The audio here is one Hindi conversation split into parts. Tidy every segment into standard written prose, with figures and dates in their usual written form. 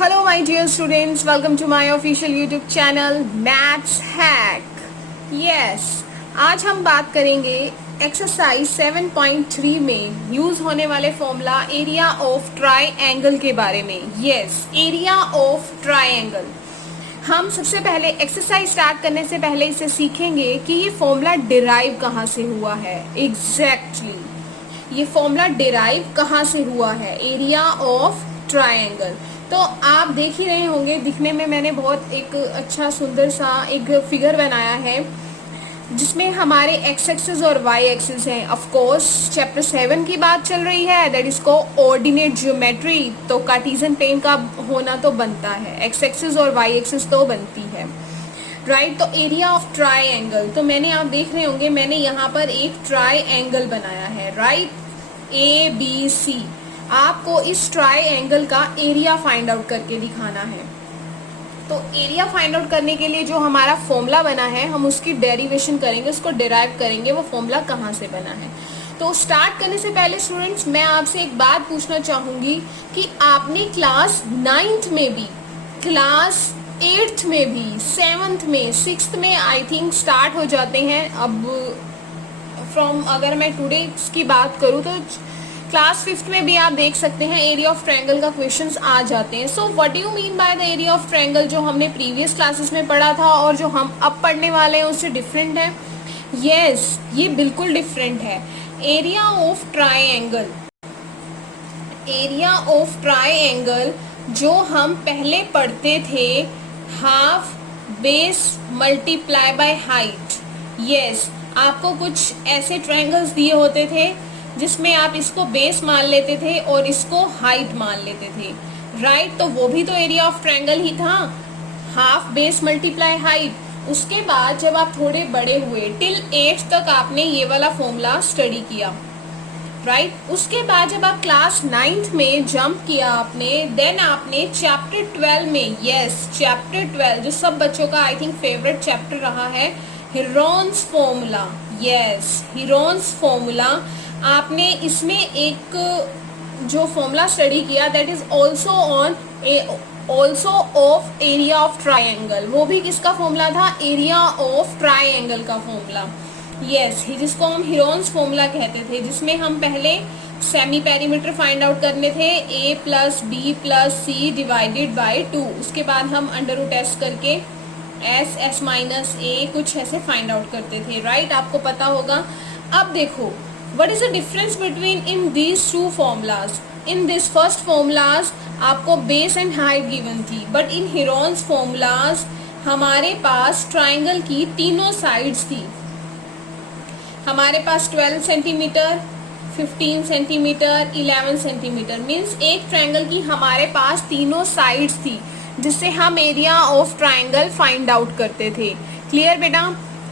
Hello my dear students, welcome to my official YouTube channel maths hack. Yes, आज हम बात करेंगे एक्सरसाइज 7.3 में यूज होने वाले फॉर्मूला एरिया ऑफ ट्राइंगल के बारे में। Yes, area of triangle. हम सबसे पहले एक्सरसाइज स्टार्ट करने से पहले इसे सीखेंगे कि ये फॉर्मूला डिराइव कहाँ से हुआ है। एग्जैक्टली ये फॉर्मूला डिराइव कहाँ से हुआ है, एरिया ऑफ ट्राइंगल। तो आप देख ही रहे होंगे, दिखने में मैंने बहुत एक अच्छा सुंदर सा एक फिगर बनाया है जिसमें हमारे एक्स एक्सिस और वाई एक्सिस हैं। ऑफ कोर्स चैप्टर 7 की बात चल रही है, दैट इज कोऑर्डिनेट ज्योमेट्री। तो कार्टेशियन प्लेन का होना तो बनता है, एक्स एक्सिस और वाई एक्सिस तो बनती है, राइट। तो एरिया ऑफ ट्राइंगल, तो मैंने आप देख रहे होंगे मैंने यहाँ पर एक ट्राइंगल बनाया है, राइट, ABC। आपको इस ट्राइंगल का एरिया फाइंड आउट करके दिखाना है। तो एरिया फाइंड आउट करने के लिए जो हमारा फॉर्मूला बना है, हम उसकी डेरिवेशन करेंगे, उसको डिराइव करेंगे, वो फॉर्मूला कहाँ से बना है। तो स्टार्ट करने से पहले स्टूडेंट्स, मैं आपसे एक बात पूछना चाहूंगी कि आपने क्लास 9th में भी, क्लास 8th में भी, 7th में, 6th में आई थिंक स्टार्ट हो जाते हैं अब फ्रॉम, अगर मैं टुडे की बात करूँ तो क्लास 5th में भी आप देख सकते हैं एरिया ऑफ ट्रायंगल का क्वेश्चंस आ जाते हैं। So what do you mean by the area of triangle, जो हमने प्रीवियस क्लासेस में पढ़ा था और जो हम अब पढ़ने वाले हैं उससे डिफरेंट है। यस, ये बिल्कुल डिफरेंट है। Area of triangle, area of triangle जो हम पहले पढ़ते थे, half base multiply by height. Yes, आपको कुछ ऐसे ट्रायंगल्स दिए होते थे जिसमें आप इसको बेस मान लेते थे और इसको हाइट मान लेते थे, राइट। तो वो भी तो एरिया ऑफ ट्रायंगल ही था, हाफ बेस मल्टीप्लाई हाइट। उसके बाद जब आप थोड़े बड़े हुए, टिल 8th तक आपने ये वाला फॉर्मूला स्टडी किया, राइट। उसके बाद जब आप क्लास 9th में जंप किया आपने, देन आपने चैप्टर 12 में, यस चैप्टर 12 जो सब बच्चों का आई थिंक फेवरेट चैप्टर रहा है, Heron's formula. Yes, Heron's formula, आपने इसमें एक जो फॉर्मूला स्टडी किया, that is also on also of area of triangle. वो भी किसका फॉर्मूला था, एरिया ऑफ ट्राइंगल का फॉर्मूला। यस, जिसको हम हीरोन्स फॉर्मूला कहते थे, जिसमें हम पहले सेमी पेरीमीटर फाइंड आउट करने थे, a plus B plus C divided by 2। उसके बाद हम अंडर रूट एस करके एस माइनस ए कुछ ऐसे फाइंड आउट करते थे, राइट। आपको पता होगा। अब देखो, what is the difference between in these two formulas? In this first formulas आपको base and height given थी, but in Heron's formulas हमारे पास ट्राइंगल की तीनों साइड्स थी। हमारे पास 12 सेंटीमीटर, 15 सेंटीमीटर, 11 सेंटीमीटर, मीन्स एक ट्राइंगल की हमारे पास तीनों साइड्स थी जिससे हम area of triangle find out करते थे। क्लियर बेटा?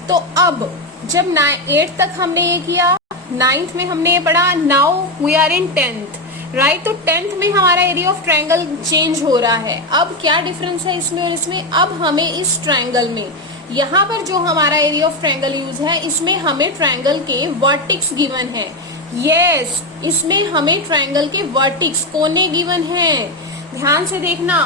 तो अब जब 8th तक हमने ये किया, 9th में हमने ये पढ़ा, now we are in 10th, right. तो 10th में हमारा एरिया ऑफ ट्रायंगल चेंज हो रहा है। अब क्या डिफरेंस है इसमें और इसमें? अब हमें इस ट्रायंगल में, यहाँ पर जो हमारा एरिया ऑफ ट्रायंगल यूज है, इसमें हमें ट्रायंगल के वर्टिक्स गिवन है। यस, इसमें हमें ट्रायंगल के वर्टिक्स, कोने गिवन हैं। ध्यान से देखना।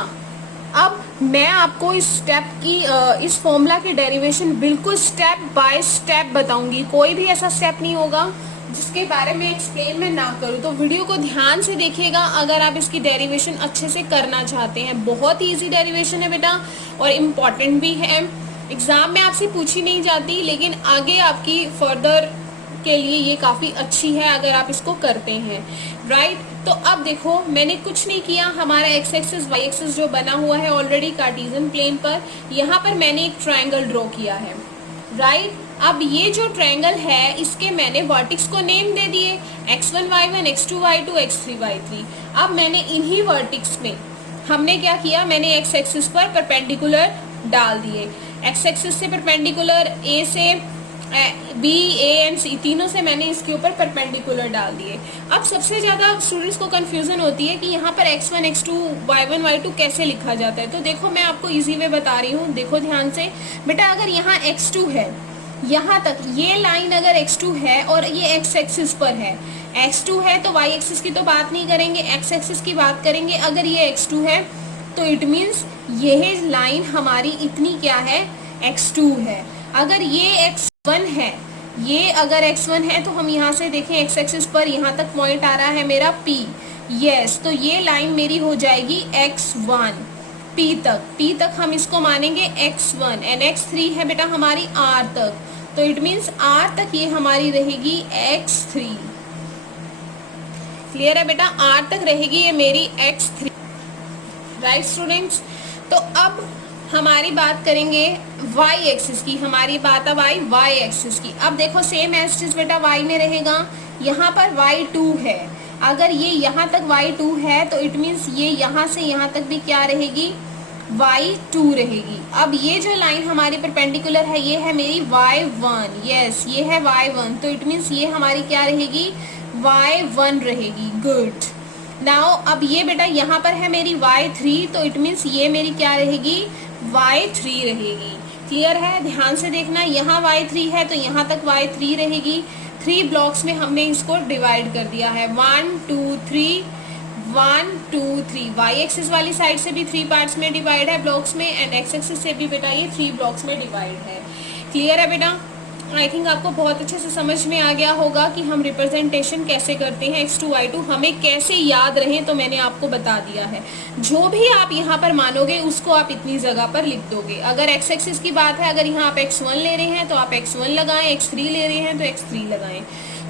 अब मैं आपको इस स्टेप की, इस फॉर्मूला की डेरिवेशन बिल्कुल स्टेप बाय स्टेप बताऊंगी। कोई भी ऐसा स्टेप नहीं होगा जिसके बारे में एक्सप्लेन मैं ना करूँ। तो वीडियो को ध्यान से देखिएगा अगर आप इसकी डेरिवेशन अच्छे से करना चाहते हैं। बहुत ही ईजी डेरिवेशन है बेटा और इम्पॉर्टेंट भी है, एग्जाम में आपसे पूछी नहीं जाती, लेकिन आगे आपकी फर्दर के लिए ये काफ़ी अच्छी है अगर आप इसको करते हैं, राइट। तो अब देखो, मैंने कुछ नहीं किया, हमारा एक्स एक्सिस वाई एक्सिस जो बना हुआ है ऑलरेडी कार्टेशियन प्लेन पर, यहाँ पर मैंने एक ट्रायंगल ड्रॉ किया है, राइट। अब ये जो ट्रायंगल है, इसके मैंने वर्टिक्स को नेम दे दिए, x1 y1, x2 y2, x3 y3। अब मैंने इन्हीं वर्टिक्स में हमने क्या किया, मैंने एक्स एक्सिस पर परपेंडिकुलर डाल दिए। एक्स एक्सिस से परपेंडिकुलर, ए से बी, ए एंड सी, तीनों से मैंने इसके ऊपर परपेंडिकुलर डाल दिए। अब सबसे ज़्यादा स्टूडेंट्स को कंफ्यूजन होती है कि यहाँ पर x1, x2, y1, y2 कैसे लिखा जाता है। तो देखो, मैं आपको इजी वे बता रही हूँ, देखो ध्यान से बेटा। अगर यहाँ x2 है, यहाँ तक ये लाइन अगर x2 है और ये x एक्सिस पर है, x2 है तो y एक्सिस की तो बात नहीं करेंगे, x एक्सिस की बात करेंगे। अगर ये x2 है तो इट मीन्स यह लाइन हमारी इतनी क्या है, x2 है। अगर ये x1 है, ये अगर x1 है तो हम यहाँ से देखें x एक्सिस पर यहाँ तक पॉइंट आ रहा है मेरा P। यस, तो ये लाइन मेरी हो जाएगी x1 P तक हम इसको मानेंगे x1 एंड x3 है बेटा हमारी R तक, तो इट मीन्स R तक ये हमारी रहेगी x3। क्लियर है बेटा, R तक रहेगी ये मेरी x3। राइट स्टूडेंट्स, तो अब हमारी बात करेंगे y एक्सिस की, हमारी बात अब आई y एक्सिस की। अब देखो सेम एज बेटा y में रहेगा, यहाँ पर y2 है, अगर ये यहाँ तक y2 है तो इट मीन्स ये यहाँ से यहाँ तक भी क्या रहेगी, y2 रहेगी। अब ये जो लाइन हमारी परपेंडिकुलर है ये है मेरी y1, यस ये है y1, तो इट मीन्स ये हमारी क्या रहेगी, y1 रहेगी। गुड। नाउ अब ये बेटा यहाँ पर है मेरी y3, तो इट मीन्स ये मेरी क्या रहेगी, y3 रहेगी। क्लियर है, ध्यान से देखना, यहाँ y3 है तो यहाँ तक y3 रहेगी। 3 ब्लॉक्स में हमने इसको डिवाइड कर दिया है, 1 2 3 1 2 3। y एक्सिस वाली साइड से भी 3 पार्ट्स में डिवाइड है ब्लॉक्स में, एंड x एक्सिस से भी बेटा ये 3 ब्लॉक्स में डिवाइड है। क्लियर है बेटा, आई थिंक आपको बहुत अच्छे से समझ में आ गया होगा कि हम रिप्रेजेंटेशन कैसे करते हैं x2 y2, हमें कैसे याद रहे, तो मैंने आपको बता दिया है। जो भी आप यहाँ पर मानोगे उसको आप इतनी जगह पर लिख दोगे। अगर x एक्सिस की बात है, अगर यहाँ आप x1 ले रहे हैं तो आप x1 लगाएं, x3 ले रहे हैं तो x3 लगाएं।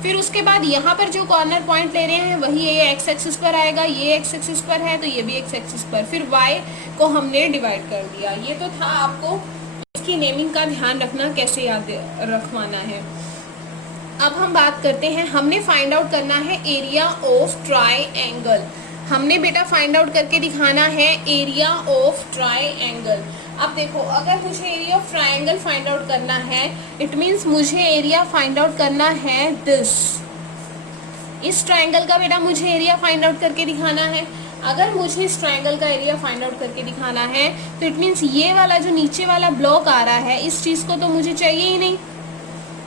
फिर उसके बाद यहाँ पर जो कॉर्नर पॉइंट ले रहे हैं वही ये x एक्सिस पर आएगा, ये x एक्सिस पर है तो ये भी x एक्सिस पर, फिर y को हमने डिवाइड कर दिया। ये तो था, आपको इसकी नेमिंग का ध्यान रखना, कैसे याद रखवाना है। अब हम बात करते हैं, हमने फाइंड आउट करना है एरिया ऑफ ट्राइंगल। हमने बेटा फाइंड आउट करके दिखाना है एरिया ऑफ ट्राइंगल। अब देखो, अगर मुझे area of triangle find out करना है, इट मीन्स मुझे एरिया फाइंड आउट करना है दिस, इस ट्राइंगल का बेटा मुझे एरिया फाइंड आउट करके दिखाना है। अगर मुझे इस ट्राइंगल का एरिया फाइंड आउट करके दिखाना है तो इट मीन्स ये वाला जो नीचे वाला ब्लॉक आ रहा है, इस चीज़ को तो मुझे चाहिए ही नहीं।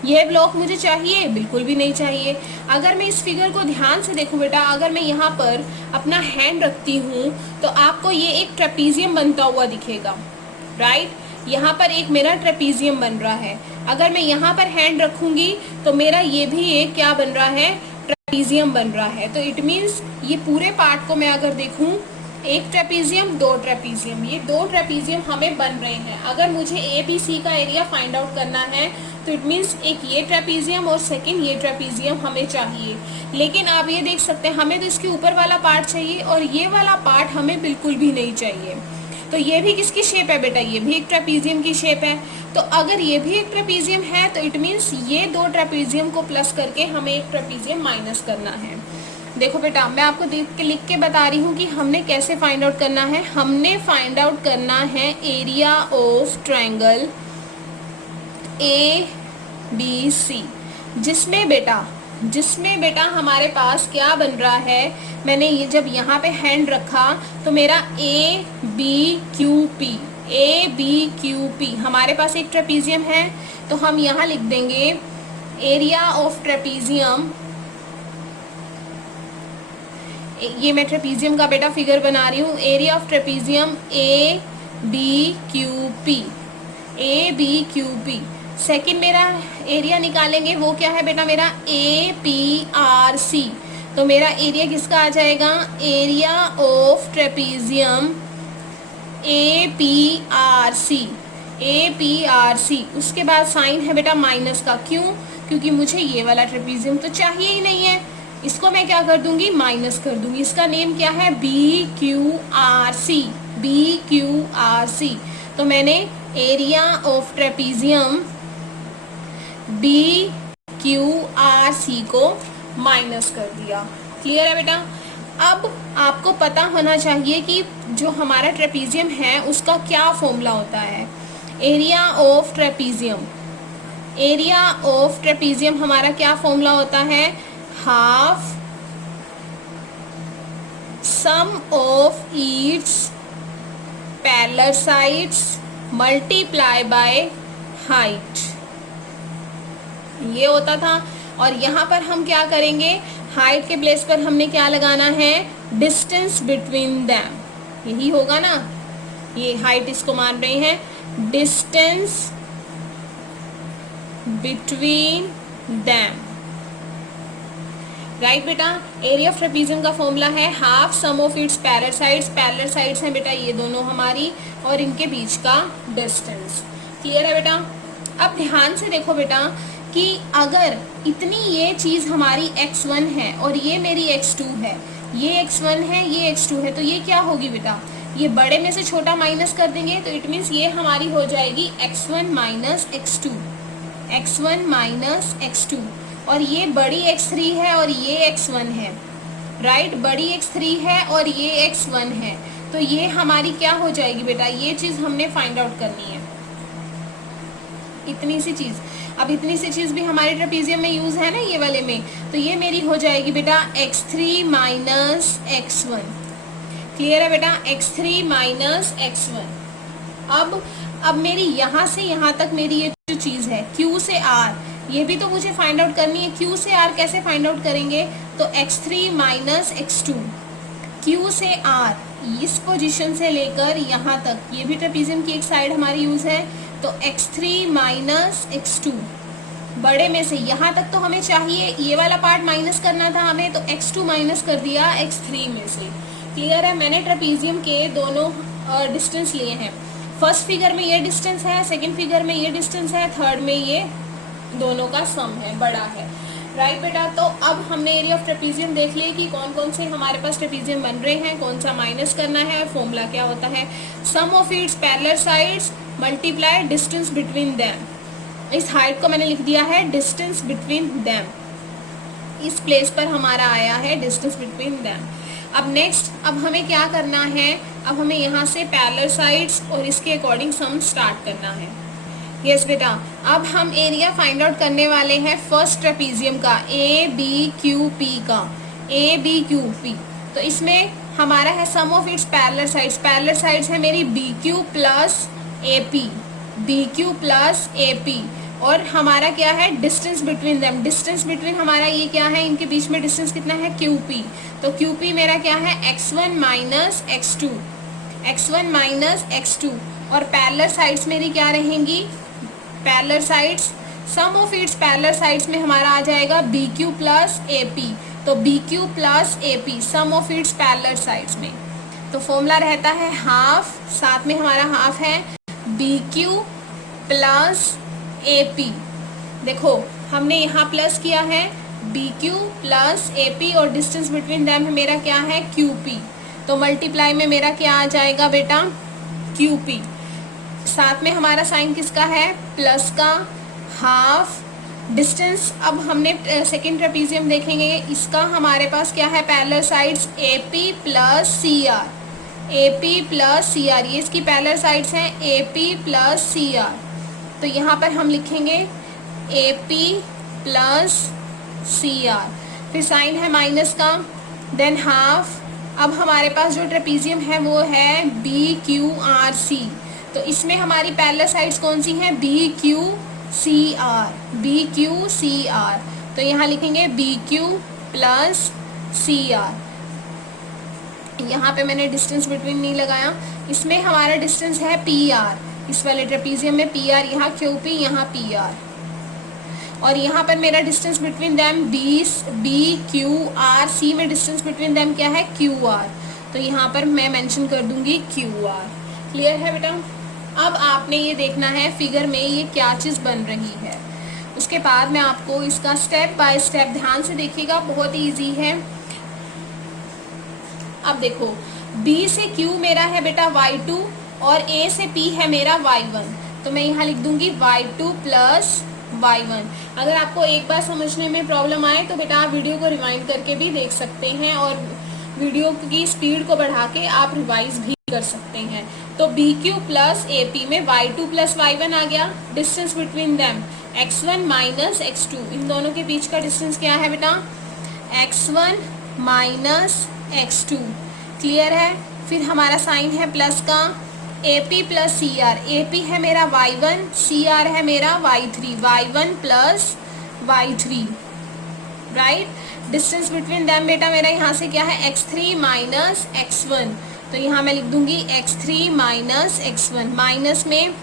ये ब्लॉक मुझे चाहिए बिल्कुल भी नहीं चाहिए। अगर मैं इस फिगर को ध्यान से देखूं बेटा, अगर मैं यहाँ पर अपना हैंड रखती हूँ तो आपको ये एक ट्रेपीजियम बनता हुआ दिखेगा। राइट, यहाँ पर एक मेरा ट्रेपीजियम बन रहा है। अगर मैं यहाँ पर हैंड रखूंगी तो मेरा ये भी एक क्या बन रहा है, ट्रेपीजियम बन रहा है। तो इट मीन्स ये पूरे पार्ट को मैं अगर देखूं, एक ट्रेपीजियम, दो ट्रेपीजियम, ये दो ट्रेपीजियम हमें बन रहे हैं। अगर मुझे ABC का एरिया फाइंड आउट करना है तो इट मीन्स एक ये ट्रेपीजियम और सेकंड ये ट्रेपीजियम हमें चाहिए। लेकिन आप ये देख सकते हैं, हमें तो इसके ऊपर वाला पार्ट चाहिए और ये वाला पार्ट हमें बिल्कुल भी नहीं चाहिए। तो ये भी किसकी शेप है बेटा, ये भी एक ट्रेपीजियम की शेप है। तो अगर ये भी एक ट्रेपीजियम है तो इट मीन्स ये दो ट्रेपीजियम को प्लस करके हमें एक ट्रेपीजियम माइनस करना है। देखो बेटा, मैं आपको लिख के बता रही हूँ कि हमने कैसे फाइंड आउट करना है। हमने फाइंड आउट करना है एरिया ऑफ ट्रायंगल ABC, जिसमें बेटा हमारे पास क्या बन रहा है, मैंने ये जब यहाँ पे हैंड रखा तो मेरा ABQP हमारे पास एक ट्रेपीजियम है, तो हम यहाँ लिख देंगे एरिया ऑफ ट्रेपीजियम। ये मैं ट्रेपीजियम का बेटा फिगर बना रही हूँ, area of trapezium ABQP। Second मेरा एरिया निकालेंगे, वो क्या है बेटा मेरा APRC। तो मेरा एरिया किसका आ जाएगा, एरिया ऑफ ट्रेपीजियम APRC। उसके बाद साइन है बेटा माइनस का, क्यों, क्योंकि मुझे ये वाला ट्रेपीजियम तो चाहिए ही नहीं है। इसको मैं क्या कर दूंगी, माइनस कर दूंगी। इसका नेम क्या है, BQRC। तो मैंने एरिया ऑफ ट्रेपीजियम BQRC को माइनस कर दिया। क्लियर है बेटा। अब आपको पता होना चाहिए कि जो हमारा ट्रेपीजियम है उसका क्या फॉर्मूला होता है। एरिया ऑफ ट्रेपीजियम हमारा क्या फॉर्मूला होता है, half sum of its parallel sides multiply by height, ये होता था। और यहाँ पर हम क्या करेंगे, हाइट के प्लेस पर हमने क्या लगाना है, डिस्टेंस बिटवीन देम, यही होगा ना। ये हाइट इसको मान रहे हैं, डिस्टेंस बिटवीन देम, राइट बेटा। एरिया ऑफ ट्रेपीजियम का फॉर्मूला है half sum of its parallel sides, parallel sides हैं बेटा ये दोनों हमारी, और इनके बीच का डिस्टेंस। क्लियर है बेटा। अब ध्यान से देखो बेटा कि अगर इतनी ये चीज हमारी x1 है और ये मेरी x2 है, ये x1 है ये x2 है, तो ये क्या होगी बेटा, ये बड़े में से छोटा माइनस कर देंगे तो इट मीन्स ये हमारी हो जाएगी x1 minus x2, x1 minus x2, और ये बड़ी x3 है और ये x1 है, राइट। बड़ी x3 है और ये x1 है, तो ये हमारी क्या हो जाएगी बेटा, ये चीज हमने फाइंड आउट करनी है, इतनी सी चीज। अब इतनी सी चीज भी हमारे ट्रेपीजियम में यूज है ना ये वाले में, तो ये मेरी हो जाएगी बेटा x3 माइनस x1। क्लियर है बेटा, x3 माइनस x1। अब मेरी यहाँ से यहाँ तक मेरी ये जो चीज है Q से R, ये भी तो मुझे फाइंड आउट करनी है। Q से R कैसे फाइंड आउट करेंगे, तो x3 माइनस x2, Q से R इस पोजीशन से लेकर यहाँ तक, ये भी ट्रेपीजियम की एक साइड हमारी यूज है, तो x3 माइनस x2, बड़े में से यहाँ तक तो हमें चाहिए, ये वाला पार्ट माइनस करना था हमें, तो x2 माइनस कर दिया x3 में से। क्लियर है, मैंने ट्रेपीजियम के दोनों डिस्टेंस लिए हैं। फर्स्ट फिगर में ये डिस्टेंस है, सेकंड फिगर में ये डिस्टेंस है, थर्ड में ये दोनों का सम है, बड़ा है, राइट बेटा। तो अब हमने एरिया ऑफ ट्रेपीजियम देख लिया कि कौन कौन से हमारे पास ट्रेपीजियम बन रहे हैं, कौन सा माइनस करना है, और फॉर्मूला क्या होता है, sum of its parallel sides multiply distance between them. इस हाइट को मैंने लिख दिया है डिस्टेंस बिटवीन देम, इस प्लेस पर हमारा आया है डिस्टेंस बिटवीन देम। अब नेक्स्ट, अब हमें क्या करना है, अब हमें यहाँ से पैरेलल साइड्स और इसके अकॉर्डिंग सम स्टार्ट करना है। यस बेटा, अब हम एरिया फाइंड आउट करने वाले हैं फर्स्ट ट्रेपीजियम का, ए बी क्यू पी का, ए बी क्यू पी। तो इसमें हमारा है sum of its parallel sides, parallel sides है मेरी B Q plus A P, B Q plus A P, और हमारा क्या है distance between them, distance between हमारा ये क्या है, इनके बीच में डिस्टेंस कितना है क्यू पी, तो क्यू पी मेरा क्या है x1 minus x2, x1 minus x2, और पैरेलल साइड्स मेरी क्या रहेंगी, parallel sides sum of its parallel sides में हमारा आ जाएगा B Q plus A P, तो B Q plus A P sum of its parallel sides में, तो फॉर्मूला रहता है हाफ, साथ में हमारा हाफ है B Q plus A P. देखो हमने यहाँ प्लस किया है B Q plus A P, और डिस्टेंस बिटवीन दैम है मेरा क्या है क्यू पी, तो मल्टीप्लाई में मेरा क्या आ जाएगा बेटा क्यू पी, साथ में हमारा साइन किसका है प्लस का, हाफ डिस्टेंस। अब हमने सेकेंड ट्रेपीजियम देखेंगे, इसका हमारे पास क्या है parallel sides A P plus C R, A P plus C R, ये इसकी पैरेलल साइड्स हैं A P plus C R, तो यहाँ पर हम लिखेंगे A P plus C R, फिर साइन है माइनस का, देन हाफ। अब हमारे पास जो ट्रेपीजियम है वो है बी क्यू आर सी, तो इसमें हमारी पैरेलल साइड्स कौन सी हैं B Q C R, B Q C R, तो यहाँ लिखेंगे B Q plus C R. यहाँ पे मैंने डिस्टेंस बिटवीन नहीं लगाया, इसमें हमारा डिस्टेंस है पी आर, इस वाले ट्रेपीजियम में पी आर, यहाँ क्यू पी यहाँ पी आर, और यहाँ पर मेरा distance between them B Q R C में डिस्टेंस बिटवीन दैम क्या है क्यू आर, तो यहाँ पर मैं मेंशन कर दूंगी क्यू आर। क्लियर है बेटा। अब आपने ये देखना है फिगर में ये क्या चीज़ बन रही है, उसके बाद मैं आपको इसका स्टेप बाय स्टेप, ध्यान से देखिएगा बहुत ईजी है। अब देखो B से Q मेरा है बेटा y2 और A से P है मेरा y1, तो मैं यहाँ लिख दूंगी y2 प्लस y1। अगर आपको एक बार समझने में प्रॉब्लम आए तो बेटा आप वीडियो को रिवाइंड करके भी देख सकते हैं, और वीडियो की स्पीड को बढ़ा के आप रिवाइज भी कर सकते हैं। तो BQ प्लस AP में y2 प्लस y1 आ गया, distance between them x1 minus x2, इन दोनों के बीच का डिस्टेंस क्या है बेटा x1 माइनस x2। क्लियर है। फिर हमारा साइन है प्लस का, AP प्लस CR, AP है मेरा y1, CR है मेरा y3, y1 plus y3, right. Distance between them बेटा मेरा यहाँ से क्या है x3 माइनस x1, तो यहाँ मैं लिख दूंगी x3 माइनस x1, माइनस में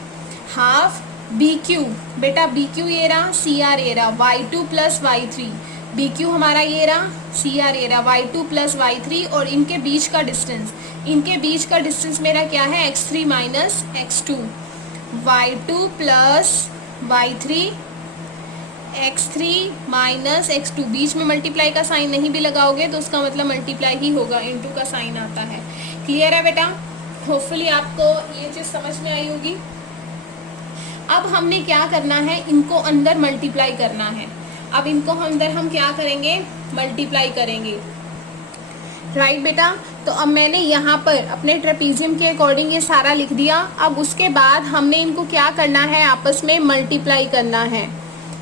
हाफ BQ, बेटा BQ ये रहा, CR ये रहा, y2 प्लस y3, BQ हमारा ये रहा, CR ये रहा, y2 प्लस y3, और इनके बीच का डिस्टेंस, इनके बीच का डिस्टेंस मेरा क्या है, x3 minus x2, y2 plus y3, x3 minus x2, बीच में मल्टीप्लाई का साइन नहीं भी लगाओगे तो उसका मतलब मल्टीप्लाई ही होगा, इनटू का साइन आता है। क्लियर है बेटा? होपफुली आपको ये चीज़ समझ में आई होगी। अब हमने क्या करना है, इनको अंदर मल्टीप्लाई करना है। अब इनको अंदर हम क्या करेंगे, मल्टीप्लाई करेंगे, राइट बेटा। तो अब मैंने यहाँ पर अपने ट्रेपीजियम के अकॉर्डिंग ये सारा लिख दिया। अब उसके बाद हमने इनको क्या करना है, आपस में मल्टीप्लाई करना है।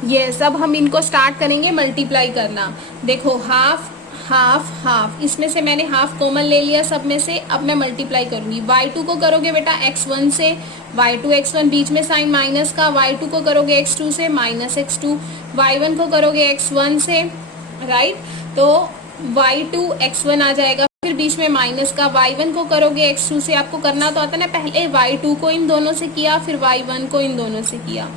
यस, अब हम इनको स्टार्ट करेंगे मल्टीप्लाई करना। देखो हाफ हाफ हाफ, इसमें से मैंने हाफ कॉमन ले लिया सब में से। अब मैं मल्टीप्लाई करूंगी, y2 को करोगे बेटा x1 से, y2 x1, बीच में साइन माइनस का, y2 को करोगे x2 से, माइनस x2, y1 को करोगे x1 से, राइट, तो y2 x1 आ जाएगा, फिर बीच में माइनस का, y1 को करोगे x2 से। आपको करना तो आता ना, पहले y2 को इन दोनों से किया, फिर y1 को इन दोनों से किया,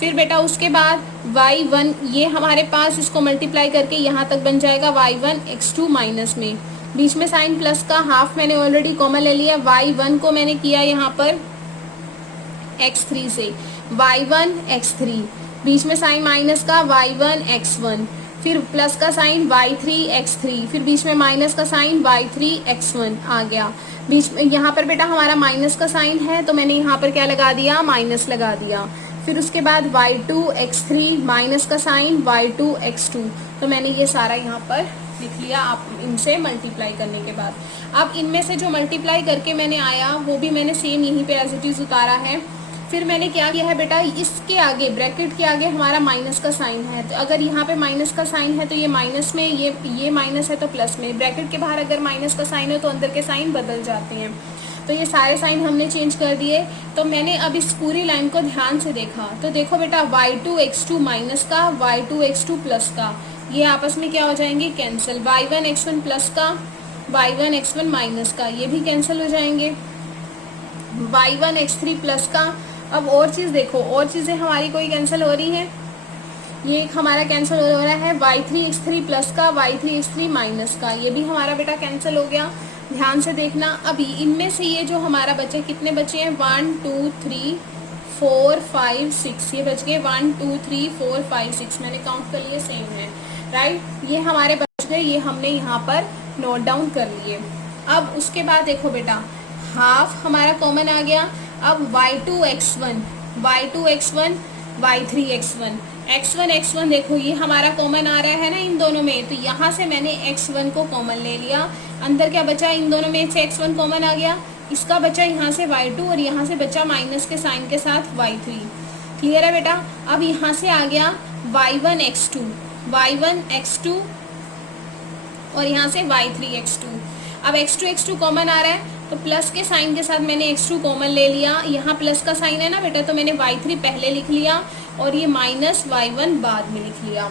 फिर बेटा उसके बाद y1 ये हमारे पास, इसको मल्टीप्लाई करके यहाँ तक बन जाएगा y1 x2 माइनस में, बीच में साइन प्लस का, हाफ मैंने ऑलरेडी कॉमन ले लिया, y1 को मैंने किया यहाँ पर x3 से, y1 x3, बीच में साइन माइनस का, y1 x1, फिर प्लस का साइन y3 x3, फिर बीच में माइनस का साइन y3 x1 आ गया। बीच में यहाँ पर बेटा हमारा माइनस का साइन है तो मैंने यहाँ पर क्या लगा दिया, माइनस लगा दिया। फिर उसके बाद y2 x3, माइनस का साइन y2 x2, तो मैंने ये सारा यहाँ पर लिख लिया। आप इनसे मल्टीप्लाई करने के बाद, अब इनमें से जो मल्टीप्लाई करके मैंने आया वो भी मैंने सेम यहीं पे एज इट इज उतारा है। फिर मैंने क्या किया है बेटा, इसके आगे ब्रैकेट के आगे हमारा माइनस का साइन है, तो अगर यहाँ पे माइनस का साइन है तो ये माइनस में, ये माइनस है तो प्लस में, ब्रैकेट के बाहर अगर माइनस का साइन है तो अंदर के साइन बदल जाते हैं। तो ये सारे साइन हमने चेंज कर दिए। तो मैंने अब इस पूरी लाइन को ध्यान से देखा, तो देखो बेटा y2 x2 माइनस का, y2 x2 प्लस का, ये आपस में क्या हो जाएंगे, कैंसिल। y1 x1 प्लस का, y1 x1 माइनस का, ये भी कैंसिल हो जाएंगे। y1 x3 प्लस का, अब और चीज़ देखो, और चीज़ें हमारी कोई कैंसिल हो रही है, ये एक हमारा कैंसिल हो रहा है y3 x3 प्लस का, y3 x3 माइनस का, ये भी हमारा बेटा कैंसिल हो गया। ध्यान से देखना, अभी इनमें से ये जो हमारा बचे, कितने बचे हैं, 1 2 3 4 5 6, ये बच गए 1 2 3 4 5 6, मैंने काउंट कर लिए, सेम है, राइट। ये हमारे बच गए, ये हमने यहाँ पर नोट डाउन कर लिए। अब उसके बाद देखो बेटा, हाफ हमारा कॉमन आ गया। अब y2 x1, y2 x1, y3 x1, x1 x1 देखो ये हमारा कॉमन आ रहा है ना इन दोनों में, तो यहाँ से मैंने x1 को कॉमन ले लिया। अंदर क्या बचा, इन दोनों में से x1 कॉमन आ गया, इसका बचा यहाँ से y2, और यहाँ से बचा माइनस के साइन के साथ y3। क्लियर है बेटा? अब यहाँ से आ गया y1 x2, y1 x2, और यहाँ से y3 x2। अब x2 x2 कॉमन आ रहा है तो प्लस के साइन के साथ मैंने x2 कॉमन ले लिया। यहाँ प्लस का साइन है ना बेटा, तो मैंने y3 पहले लिख लिया और ये माइनस y1 बाद में लिख लिया।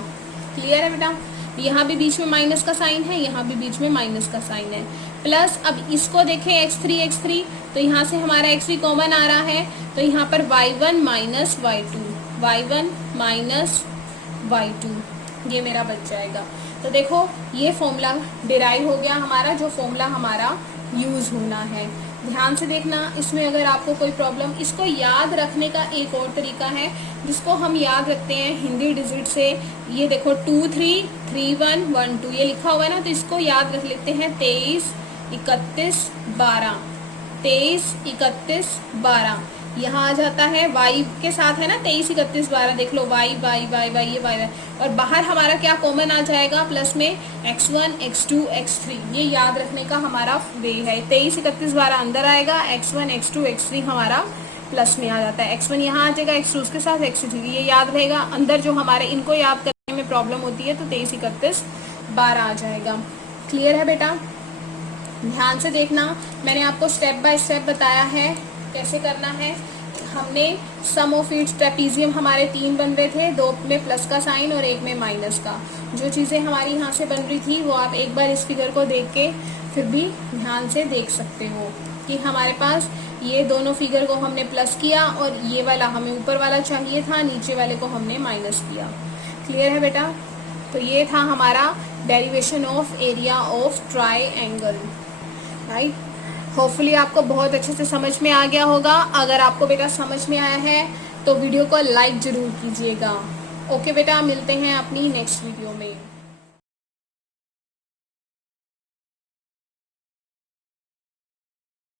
क्लियर है बेटा? यहाँ भी बीच में माइनस का साइन है, यहाँ भी बीच में माइनस का साइन है। प्लस अब इसको देखें x3 तो यहाँ से हमारा x3 कॉमन आ रहा है, तो यहाँ पर y1 minus y2, y1 minus y2, ये मेरा बच जाएगा। तो देखो ये फॉर्मूला डिराइव हो गया हमारा, जो फॉर्मूला हमारा यूज़ होना है। ध्यान से देखना, इसमें अगर आपको कोई प्रॉब्लम, इसको याद रखने का एक और तरीका है जिसको हम याद रखते हैं हिंदी डिजिट से। ये देखो 2 3 3 1 1 2 ये लिखा हुआ है ना, तो इसको याद रख लेते हैं 23 31 12, 23 31 12, यहाँ आ जाता है y के साथ है ना 23 31 12, देख लो y y y y ये y, और बाहर हमारा क्या कॉमन आ जाएगा, प्लस में x1 x2 x3। ये याद रखने का हमारा वे है। 23 31 12 अंदर आएगा, x1 x2 x3 हमारा प्लस में आ जाता है, x1 यहाँ आ जाएगा, x2 उसके साथ x3, ये याद रहेगा। अंदर जो हमारे इनको याद करने में प्रॉब्लम होती है तो 23 31 12 आ जाएगा। क्लियर है बेटा? ध्यान से देखना, मैंने आपको स्टेप बाय स्टेप बताया है कैसे करना है। हमने सम ऑफ इट्स ट्रेपीजियम हमारे 3 बन रहे थे, 2 में प्लस का साइन और 1 में माइनस का। जो चीज़ें हमारी यहाँ से बन रही थी वो आप एक बार इस फिगर को देख के फिर भी ध्यान से देख सकते हो। कि हमारे पास ये दोनों फिगर को हमने प्लस किया और ये वाला हमें ऊपर वाला चाहिए था, नीचे वाले को हमने माइनस किया। क्लियर है बेटा? तो ये था हमारा derivation of area of triangle, right. Hopefully आपको बहुत अच्छे से समझ में आ गया होगा। अगर आपको बेटा समझ में आया है तो वीडियो को लाइक ज़रूर कीजिएगा। ओके बेटा, मिलते हैं अपनी नेक्स्ट वीडियो में।